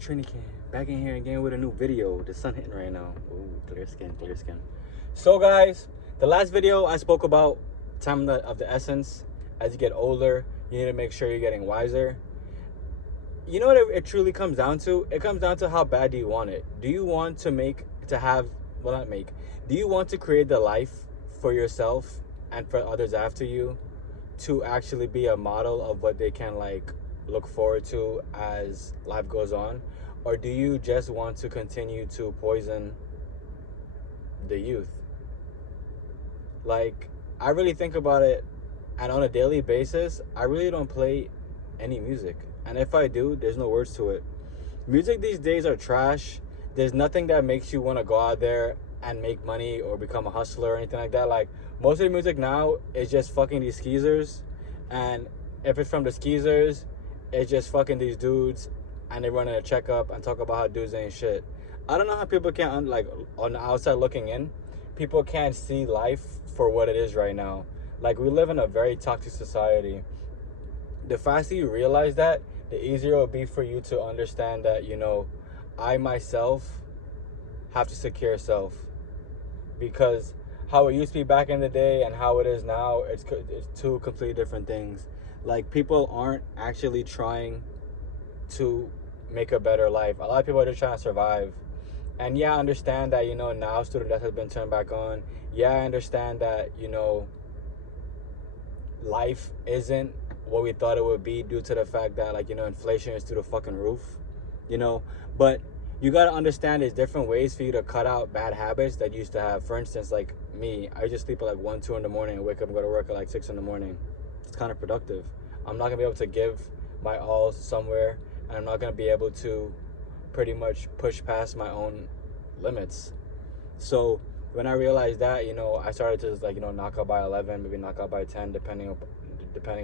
Trini Can back in here again with a new video. The sun hitting right now. Ooh, clear skin, clear skin. So guys, the last video I spoke about time of the essence. As you get older, you need to make sure you're getting wiser. You know what it truly comes down to? It comes down to how bad do you want it? Do you want to do you want to create the life for yourself and for others after you to actually be a model of what they can like look forward to as life goes on? Or do you just want to continue to poison the youth? Like, I really think about it, and on a daily basis, I really don't play any music. And if I do, there's no words to it. Music these days are trash. There's nothing that makes you want to go out there and make money or become a hustler or anything like that. Like, most of the music now is just fucking these skeezers. And if it's from the skeezers, it's just fucking these dudes, and they run in a checkup and talk about how dudes ain't shit. I don't know how people can't, like, on the outside looking in, people can't see life for what it is right now. Like, we live in a very toxic society. The faster you realize that, the easier it will be for you to understand that, you know, I myself have to secure self. Because how it used to be back in the day and how it is now, it's two completely different things. Like, people aren't actually trying to make a better life. A lot of people are just trying to survive. And yeah, I understand that, you know, now student debt has been turned back on. Yeah, I understand that, you know, life isn't what we thought it would be due to the fact that, like, you know, inflation is through the fucking roof, you know. But you got to understand there's different ways for you to cut out bad habits that you used to have. For instance, like me, I just sleep at like 1, 2 in the morning and wake up and go to work at like 6 in the morning. It's kind of productive. I'm not going to be able to give my all somewhere, and I'm not going to be able to pretty much push past my own limits. So when I realized that, you know, I started to, like, you know, knock out by 11, maybe knock out by 10, depending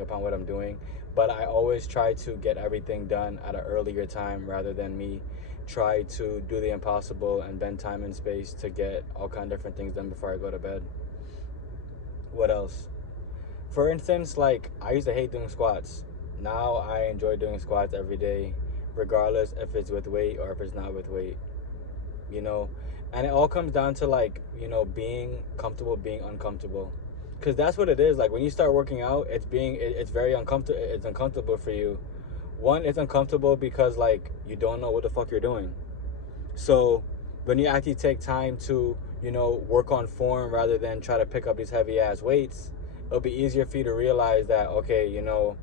upon what I'm doing. But I always try to get everything done at an earlier time rather than me try to do the impossible and bend time and space to get all kind of different things done before I go to bed. What else? For instance, like, I used to hate doing squats. Now I enjoy doing squats every day, regardless if it's with weight or if it's not with weight, you know. And it all comes down to, like, you know, being comfortable being uncomfortable, because that's what it is. Like, when you start working out, it's very uncomfortable. It's uncomfortable for you. One, it's uncomfortable because, like, you don't know what the fuck you're doing. So when you actually take time to, you know, work on form rather than try to pick up these heavy ass weights, it'll be easier for you to realize that, okay, you know,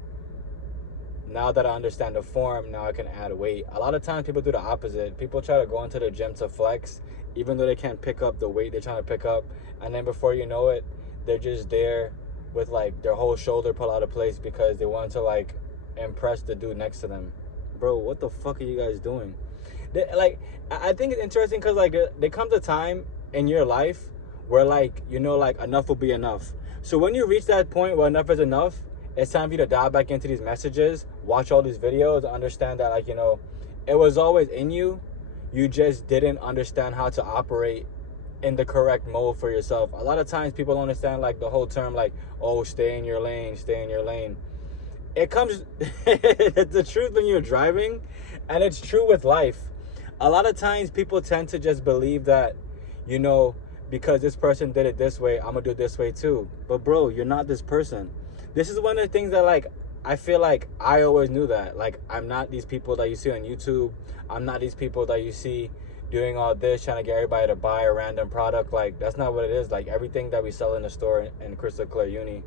now that I understand the form, now I can add weight. A lot of times people do the opposite. People try to go into the gym to flex, even though they can't pick up the weight they're trying to pick up. And then before you know it, they're just there with, like, their whole shoulder pulled out of place because they want to, like, impress the dude next to them. Bro, what the fuck are you guys doing? Like, I think it's interesting because, like, there comes a time in your life where, like, you know, like, enough will be enough. So when you reach that point where enough is enough, it's time for you to dive back into these messages, watch all these videos, and understand that, like, you know, it was always in you. You just didn't understand how to operate in the correct mode for yourself. A lot of times people don't understand, like, the whole term, like, oh, stay in your lane, stay in your lane. It comes, it's the truth when you're driving, and it's true with life. A lot of times people tend to just believe that, you know, because this person did it this way, I'm gonna do it this way too. But bro, you're not this person. This is one of the things that, like, I feel like I always knew that. Like, I'm not these people that you see on YouTube. I'm not these people that you see doing all this, trying to get everybody to buy a random product. Like, that's not what it is. Like, everything that we sell in the store in Crystal Clear Uni,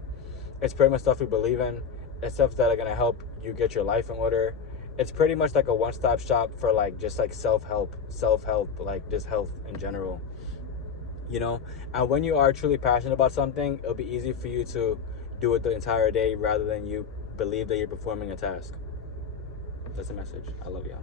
it's pretty much stuff we believe in. It's stuff that are going to help you get your life in order. It's pretty much like a one-stop shop for, like, just, like, self-help, like, just health in general, you know. And when you are truly passionate about something, it'll be easy for you to do it the entire day rather than you believe that you're performing a task. That's the message. I love y'all.